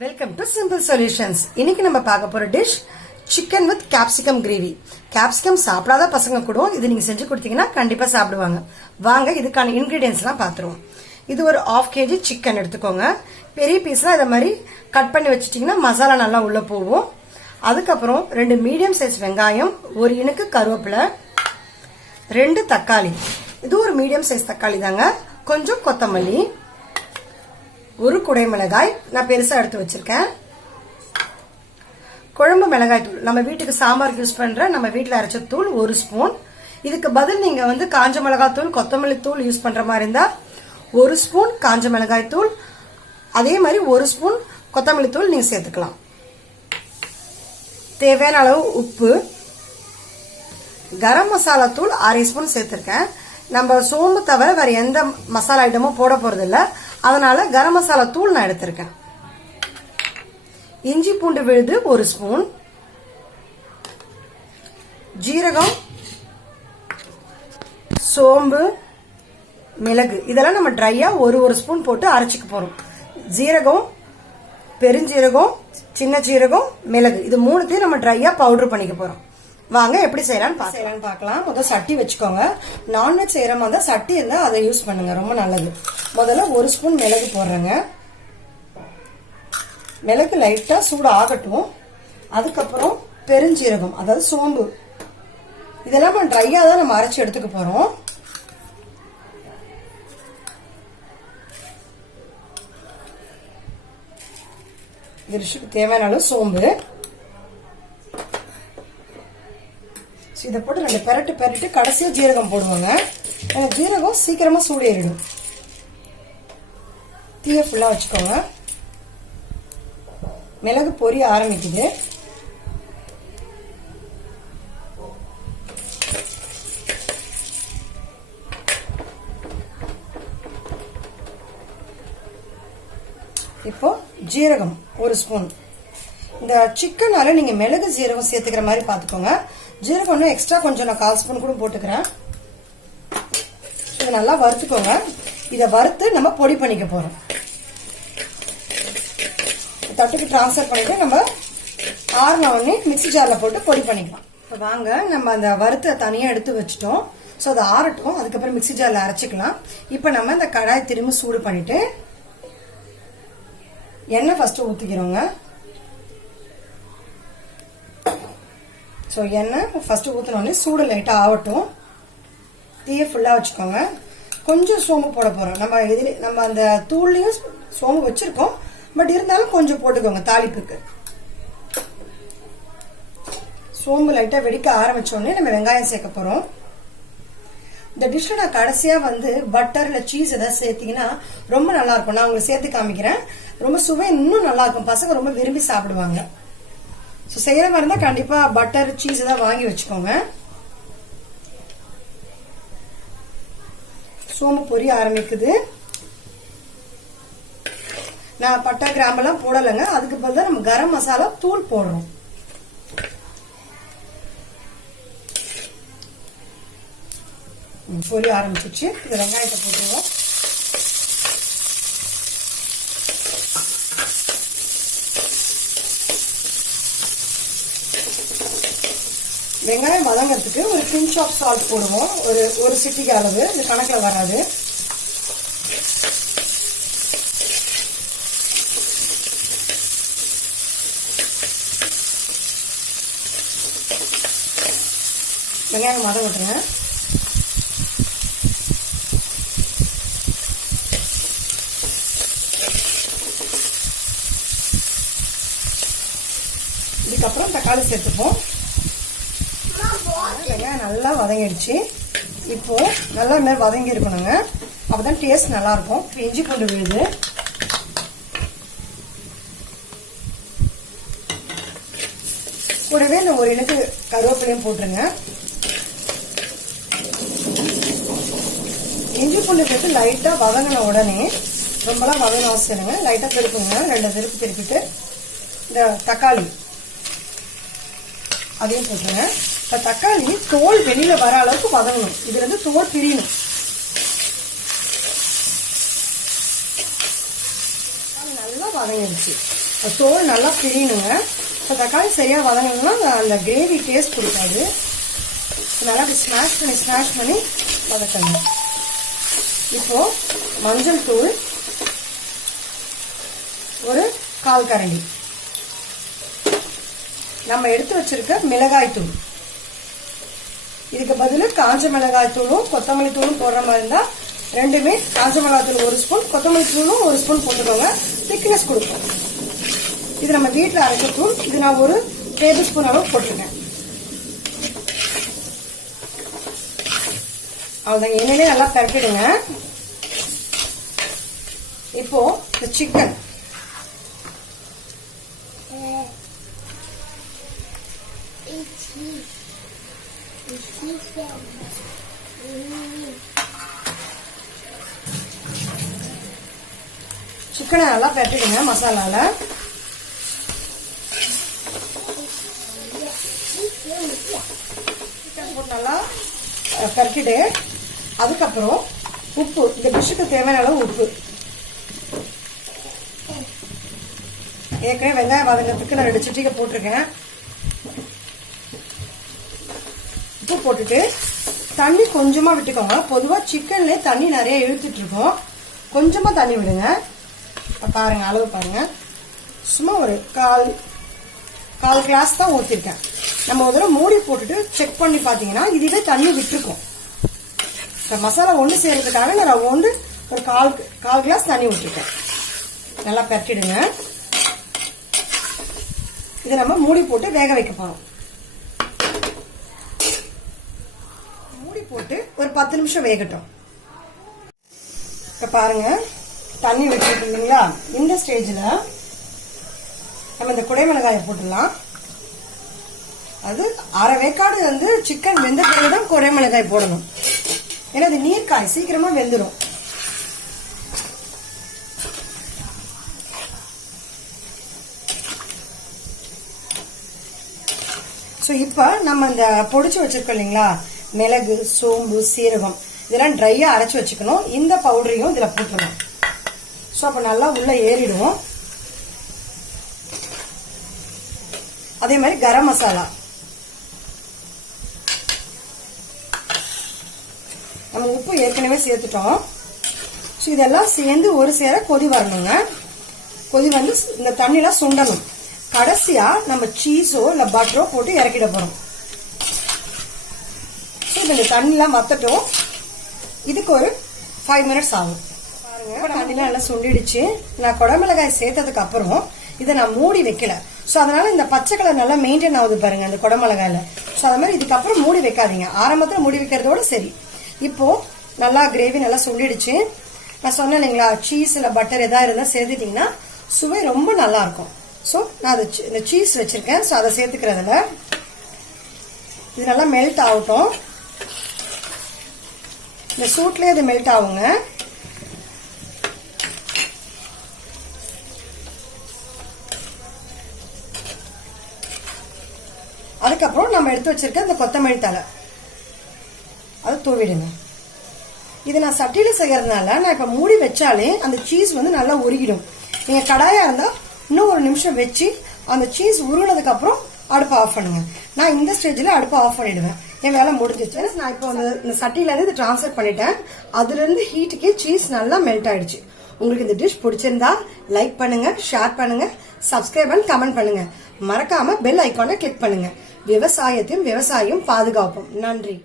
Welcome to simple solutions. இன்னைக்கு நம்ம பார்க்க போற dish chicken with capsicum gravy. Capsicum சாப்பிடாத பசங்க கூட இது நீங்க செஞ்சு கொடுத்தீங்கன்னா கண்டிப்பா சாப்பிடுவாங்க. வாங்க இதுக்கான இன்கிரீடியன்ஸ் எல்லாம் பாத்துருவோம். இது ஒரு 1/2 kg சிக்கன் எடுத்துக்கோங்க. பெரிய பீஸ்லாம் இதை மாதிரி கட் பண்ணி வச்சுட்டீங்கன்னா மசாலா நல்லா உள்ள போகும். அதுக்கப்புறம் 2 மீடியம் சைஸ் வெங்காயம், 1 இனுக்கு கருவேப்பிலை, 2 தக்காளி. இது ஒரு மீடியம் சைஸ் தக்காளி தாங்க. கொஞ்சம் கொத்தமல்லி, 1 குடை மிளகாய் நான் பெருசா எடுத்து வச்சிருக்கேன். குழம்பு மிளகாய் தூள், நம்ம வீட்டுக்கு சாம்பாருக்கு யூஸ் பண்ற நம்ம வீட்டுல அரைச்ச தூள் 1 ஸ்பூன். இதுக்கு பதில் நீங்க காஞ்ச மிளகாய் தூள், கொத்தமல்லி தூள் யூஸ் பண்ற மாதிரி இருந்தா 1 ஸ்பூன் காஞ்ச மிளகாய் தூள், அதே மாதிரி 1 ஸ்பூன் கொத்தமல்லி தூள் நீங்க சேர்த்துக்கலாம். தேவையான அளவு உப்பு, கரம் மசாலா தூள் 1/2 ஸ்பூன் சேர்த்திருக்கேன். நம்ம சோம்பு தவிர வேற எந்த மசாலா ஐட்டமும் போட போறது இல்ல, அதனால கரம் மசாலா தூள் நான் எடுத்திருக்கேன். இஞ்சி பூண்டு விழுது 1 ஸ்பூன், ஜீரகம், சோம்பு, மிளகு இதெல்லாம் நம்ம ட்ரையா ஒரு ஸ்பூன் போட்டு அரைச்சிக்க போறோம். ஜீரகம், பெருஞ்சீரகம், சின்ன சீரகம், மிளகு இது மூணுத்தையும் நம்ம ட்ரையா பவுடர் பண்ணிக்க போறோம். வாங்க எப்படி செய்யலாம்னு பார்க்கலாம். முதல்ல சட்டி வச்சுக்கோங்க. நான்வெஜ் செய்யற மாதிரி சட்டி இருந்தா அதை யூஸ் பண்ணுங்க, ரொம்ப நல்லது. முதல்ல 1 ஸ்பூன் மிளகு போடுறேங்க. மிளகு லைட்டா சூடு ஆகட்டும். அதுக்கப்புறம் பெருஞ்சீரகம், அதாவது சோம்பு, இதெல்லாம் ட்ரையா தான் நம்ம அரைச்சு எடுத்துக்க போறோம். டிஷ்ஷுக்கு தேவையான அளவு சோம்பு இதை போட்டு 2 பெரட்டு கடைசியா ஜீரகம் போடுவாங்க. ஜீரகம் சீக்கிரமா சூடேறிடும். தீய ஃபுல்லா வச்சுக்கோங்க. மிளகு பொரிய ஆரம்பிக்குது. இப்போ ஜீரகம் 1 ஸ்பூன். இந்த சிக்கனால நீங்க மிளகு ஜீரகம் சேர்த்துக்கிற மாதிரி பாத்துக்கோங்க. ஜீரகம் இன்னும் எக்ஸ்ட்ரா கொஞ்சம் நான் 1/4 ஸ்பூன் கூட போட்டுக்கிறேன். இதை நல்லா வறுத்துக்கோங்க. இதை வறுத்து நம்ம பொடி பண்ணிக்க போறோம். தட்டுக்கு டிரான்ஸ்ஃபர் பண்ணிட்டு நம்ம ஆறுன உடனே மிக்ஸி ஜார்ல போட்டு பொடி பண்ணிக்கலாம். இப்போ வாங்க நம்ம அந்த வறுத்த தனியா எடுத்து வச்சுட்டோம். ஸோ அதை ஆறட்டும். அதுக்கப்புறம் மிக்ஸி ஜார்ல அரைச்சிக்கலாம். இப்போ நம்ம இந்த கடாய் திரும்ப சூடு பண்ணிட்டு எண்ணெய் ஃபர்ஸ்ட் ஊற்றிக்கிறோங்க. ஸோ எண்ணெய் ஃபர்ஸ்ட் ஊற்றினோடனே சூடு லைட்டாக ஆகட்டும். தீயை ஃபுல்லாக வச்சுக்கோங்க. கொஞ்சம் சோம்பு போட போகிறோம். நம்ம அந்த தூள்லையும் சோம்பு வச்சுருக்கோம், பட் இருந்தாலும் கொஞ்சம் போட்டுக்கோங்க தாளிப்புக்கு. சோம்பு லைட்டாக வெடிக்க ஆரம்பித்தோடனே நம்ம வெங்காயம் சேர்க்க போகிறோம். இந்த டிஷ்ஷை நான் கடைசியாக பட்டர் இல்லை சீஸ் ஏதாவது சேர்த்திங்கன்னா ரொம்ப நல்லா இருக்கும். நான் உங்களுக்கு சேர்த்து காமிக்கிறேன். ரொம்ப சுவை இன்னும் நல்லா இருக்கும். பசங்க ரொம்ப விரும்பி சாப்பிடுவாங்க. ஸோ செய்யற மாதிரி இருந்தா கண்டிப்பா பட்டர் சீஸ் ஏதாவது வாங்கி வச்சுக்கோங்க. சோம்பு பொரிய ஆரம்பிக்குது. நான் பட்டை கிராம்பெல்லாம் போடலைங்க. அதுக்கு பதிலாக நம்ம கரம் மசாலா தூள் போடுறோம். பொரிய ஆரம்பிச்சிச்சு. இது வெங்காயத்தை போட்டுருவோம். வெங்காயம் வதங்கிறதுக்கு ஒரு பிஞ்ச் ஆஃப் சால்ட் போடுவோம். ஒரு சிட்டிக்கு அளவு, இது கணக்கில் வராது. வெங்காயம் வதங்கட்டுங்க. இதுக்கப்புறம் தக்காளி சேர்த்துப்போம். நல்லா வதங்கிடுச்சு. இப்போ நல்லா இந்த மாதிரி வதங்கி இருக்கணுங்க. அப்பதான் டேஸ்ட் நல்லா இருக்கும். இஞ்சி பூண்டு விழுது, கூடவே இந்த 1 இனுக்கு கருவேப்பிலையும் போட்டுருங்க. இஞ்சி பூண்டு போட்டு லைட்டா வதங்கின உடனே, ரொம்பலாம் வதங்க அவசியங்க, லைட்டா திருப்புங்க. 2 திருப்பி திருப்பிட்டு இந்த தக்காளி அதையும் போட்டுருங்க. தக்காளி தோல் வெளியில வர அளவுக்கு வதங்கணும். இதுல தோல் பிரியணும். நல்லா வதங்கிடுச்சு. தோல் நல்லா பிரியணுங்க. இப்போ தக்காளி சரியாக வதங்கணும்னா அந்த கிரேவி டேஸ்ட் கொடுக்காது. நல்லா ஸ்மாஷ் பண்ணி வதக்கணும். இப்போ மஞ்சள் தூள் ஒரு 1/4 கரண்டி, நம்ம எடுத்து வச்சிருக்க மிளகாய் தூள். இதுக்கு பதிலு காஞ்ச மிளகாய் தூளும் கொத்தமல்லி தூளும் போடுற மாதிரி இருந்தா ரெண்டுமே காஞ்ச மிளகாய் தூள் 1 ஸ்பூன், கொத்தமல்லி தூளும் 1 ஸ்பூன் போட்டுக்கோங்க. திக்னஸ் கொடுக்கும். இது நம்ம வீட்டில் அரைக்க தூள். இது நான் 1 டேபிள் ஸ்பூன் அளவு போட்டிருக்கேன். அவ்வளோதான். எண்ணெயிலே நல்லா பரப்பிடுங்க. இப்போ இந்த சிக்கன் சிக்கனை நல்லா பரட்டிடுங்க மசாலால. சிக்கன் போட்டு நல்லா பரட்டிட்டு அதுக்கப்புறம் உப்பு, இந்த டிஷ்ஷுக்கு தேவையான அளவு உப்பு. ஏற்கனவே வெங்காயம் வதங்கிறதுக்கு நான் 2 சிட்டிகை போட்டிருக்கேன். உப்பு போட்டுட்டு தண்ணி கொஞ்சமா விட்டுக்கோங்க. பொதுவா சிக்கன்ல தண்ணி நிறைய இழுத்துட்டு இருக்கோம். கொஞ்சமா தண்ணி விடுங்க. பாருங்க, அளவு பாருங்க. சும்மா ஒரு கால் கிளாஸ் தான் ஊத்திருக்கேன். நம்ம ஒரு தடவை மூடி போட்டுட்டு செக் பண்ணி பாத்தீங்கன்னா இதுவே தண்ணி விட்டுருக்கும். மசாலா ஒன்று செய்யறதுக்காக நான் ஒரு கால் கிளாஸ் தண்ணி விட்டுருக்கேன். நல்லா பரட்டிடுங்க. இதை நம்ம மூடி போட்டு வேக வைக்க போறோம். மூடி போட்டு ஒரு 10 நிமிஷம் வேகட்டும். இப்ப பாருங்க, தண்ணி விட்டுருக்கு இல்லைங்களா? இந்த ஸ்டேஜ்ல நம்ம இந்த குடைமிளகாயை போட்டுடலாம். அது அரை வேக்காடு சிக்கன் வெந்த பிறகுதான் குடைமிளகாய் போடணும். ஏன்னா அது நீர்க்காய், சீக்கிரமா வெந்துடும். இப்ப நம்ம இந்த பொடிச்சு வச்சிருக்கோம் இல்லைங்களா, மிளகு, சோம்பு, சீரகம் இதெல்லாம் ட்ரையா அரைச்சு வச்சுக்கணும். இந்த பவுடரையும் இதுல போட்டுக்கணும். அப்ப நல்லா உள்ள ஏறிடும். அதே மாதிரி கரம் மசாலா, நம்ம உப்பு ஏற்கனவே சேர்த்துட்டோம். இதெல்லாம் சேர்ந்து ஒரு சேர கொதி வரணுங்க. கொதி வந்து இந்த தண்ணிலாம் சுண்டணும். கடைசியா நம்ம சீஸோ இல்ல பட்டரோ போட்டு இறக்கிட போறோம். இந்த தண்ணிலாம் மத்தட்டும். இதுக்கு ஒரு 5 மினிட்ஸ் ஆகும். பாருங்க, தண்ணிலாம் நல்லா சுண்டிடுச்சு. நான் குடமிளகாய் சேர்த்ததுக்கு அப்புறம் இதை நான் மூடி வைக்கல. அதனால இந்த பச்சை கலர் நல்லா மெயின்டைன் ஆகுது பாருங்க அந்த குடமிளகாயில. அது மாதிரி இதுக்கப்புறம் மூடி வைக்காதீங்க. ஆரம்பத்தில் மூடி வைக்கிறதோட சரி. இப்போ நல்லா கிரேவி நல்லா சுண்டிடுச்சு. நான் சொன்னேன் இல்லைங்களா, சீஸ் இல்ல பட்டர் எதாவது இருந்தா சேர்த்துட்டீங்கன்னா சுவை ரொம்ப நல்லா இருக்கும். நான் இந்த சீஸ் வச்சிருக்கேன். அதை சேர்த்துக்கிறதுல இது நல்லா மெல்ட் ஆகட்டும். இந்த சூட்லயே அது மெல்ட் ஆகுங்க. அதுக்கப்புறம் நம்ம எடுத்து வச்சிருக்க இந்த கொத்தமல்லி தழை அதை தூவிடுங்க. இது நான் சட்டியில செய்யறதுனால நான் இப்ப மூடி வச்சாலே அந்த சீஸ் நல்லா உருகிடும். நீங்க கடாயா இருந்தா இன்னும் ஒரு நிமிஷம் வச்சு அந்த சீஸ் உருகினதுக்கு அப்புறம் அடுப்பை ஆஃப் பண்ணுங்க. நான் இந்த ஸ்டேஜ்ல அடுப்பை ஆஃப் பண்ணிடுவேன். என் வேலை முடிஞ்சிச்சு. நான் இப்போ இந்த சட்டியில இருந்து டிரான்ஸ்ஃபர் பண்ணிட்டேன். அதுல இருந்து ஹீட்டுக்கே சீஸ் நல்லா மெல்ட் ஆயிடுச்சு. உங்களுக்கு இந்த டிஷ் பிடிச்சிருந்தா லைக் பண்ணுங்க, ஷேர் பண்ணுங்க, சப்ஸ்கிரைப் அண்ட் கமெண்ட் பண்ணுங்க. மறக்காம பெல் ஐகானை கிளிக் பண்ணுங்க. விவசாயத்தையும் விவசாயம் பாதுகாப்போம். நன்றி.